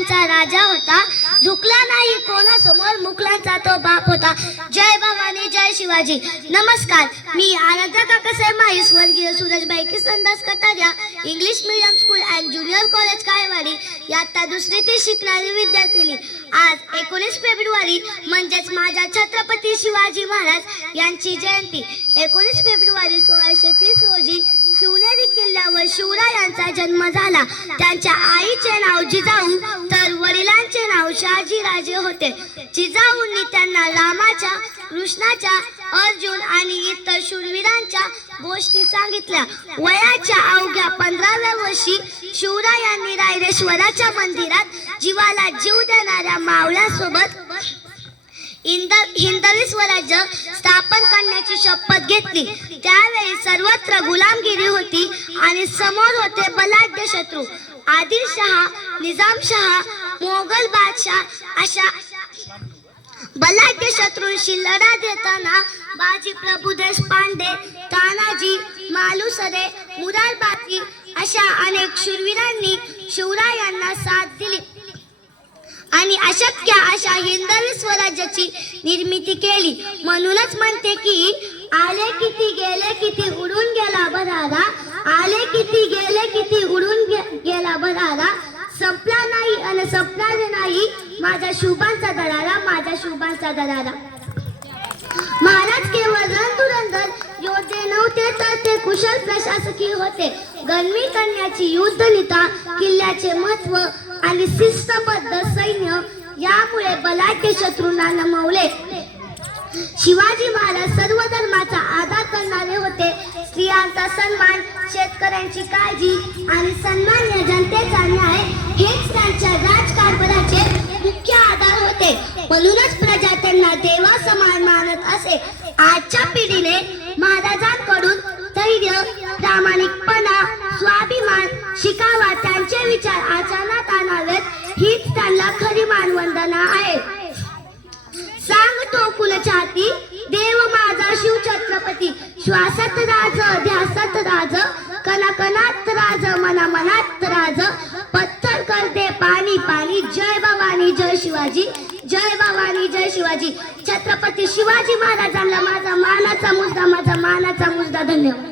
मुघलांचा राजा होता, झुकला नाही कोणासमोर, मुघलांचा तो बाप होता. जय भवानी जय शिवाजी. नमस्कार, मी आराध्या काकासाहेब माई, स्वर्गीय Surajbai Kisandas Kataria, English medium school and junior college Kalewadi इयत्ता दुसरी ती शिकणारी विद्यार्थिनी. आज 19 फेब्रुवारी म्हणजेच माझ्या छत्रपती शिवाजी महाराज यांची जयंती. 19 फेब्रुवारी 1630 रोजी शिवनेरी किल्ल्यावर शिवरायांचा जन्म झाला. त्यांच्या आईचे नाव जिजाऊ तर वडिलांचे नाव शहाजीराजे होते. जिजाऊंनी त्यांना रामाच्या, कृष्णाच्या, अर्जुन आणि इतर शूरवीरांच्या गोष्टी सांगितल्या. वयाच्या अवघ्या 15व्या वर्षी शिवरायांनी रायरेश्वराच्या मंदिरात जीवाला जीव देणाऱ्या मावळ्यासोबत हिंदवी स्वराज्य स्थापन करण्याची शपथ घेतली. त्यावेळी सर्वत्र गुलामगिरी होती आणि समोर होते बलाढ्य शत्रू. आदिलशहा, निजामशहा, मोगल बादशाह अशा बलाढ्य शत्रूंशी लढा देताना बाजी प्रभू देशपांडे, तानाजी मालुसरे, मुरारबाजी अशा अनेक शूरवीरांनी शिवरायांना साथ दिली आणि अशक्य अशा हिंदवी स्वराज्याची निर्मिती केली. म्हणूनच म्हणते की आले किती गेले किती उडून गेला भरारा, आले किती गेले किती उडून गेला भरारा, संपला नाही आणि संपणार नाही माझ्या शुभांचा दरारा, माझ्या शुभांचा दरारा. महाराज केवळ रणधुरंधर योद्धे नव्हते तर ते कुशल प्रशासकीय होते. गणवी करण्याची युद्धनीता, किल्ल्याचे महत्व आणि शिस्तबद्ध सैन्य यामुळे बलाढ्य शत्रूंना नमवले. शिवाजी महाराज सर्व धर्माचा आदर करणारे होते. स्त्रियांचा सन्मान, शेतकऱ्यांची काळजी आणि सन्मान्य जनतेचा न्याय हेच त्यांच्या राजकारभाराचे मुख्य आधार होते. म्हणूनच प्रजा त्यांना देवा समान मानत असे. आजच्या पिढीने महाराजांकडून धैर्य, प्रामाणिकपणा, स्वाभिमान शिकावा. त्यांचे विचार आचरणात आणावेत हीच त्यांना खरी मानवंदना आहे. सांगतो कुलछाती देव माझा शिव छत्रपती, श्वासात राज ध्यासात राज, कणाकणात राज मना मनात राज, पत्थर करते पाणी पाणी. जय भवानी जय शिवाजी, जय भवानी जय शिवाजी. छत्रपती शिवाजी महाराजांना माझा मानाचा मुजदा, माझा मानाचा मुजदा. धन्यवाद.